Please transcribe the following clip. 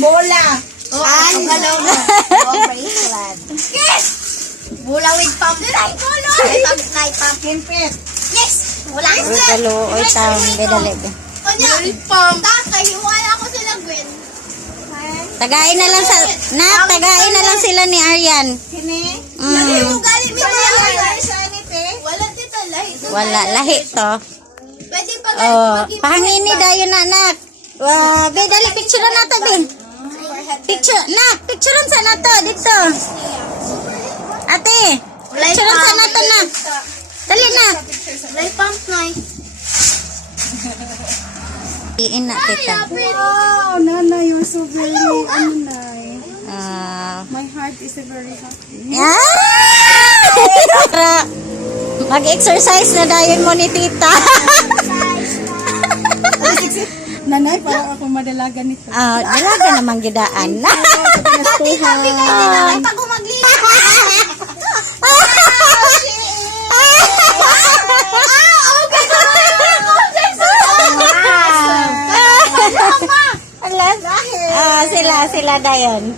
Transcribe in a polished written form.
Bola. Yes! Bola with pumpkin. Pumpkin pit. Yes! Wala Uy, kaluoy taong bedalig. O niya, tatay, hiwala ako sila, Gwen. Tagain na lang tagain na lang sila ni Aryan. Kini. Lagi mo galing mo Wala dito, lahi. Wala, lahi to. Pwede pa Oh, pahangini dayon na, anak. Be, dali, picture na to, be. Picturean sa na to, dito. Ate, picturean sa na to, na. Dali na. Light pump, Nay. Iin na, tita. Wow, Nana, you're so very, Nay. My heart is very happy. Para mag-exercise na dayon mo ni tita. Nanay, parang ako madalaga nito. Dalaga namang gidaan. Pag umagliha. Sila dayon.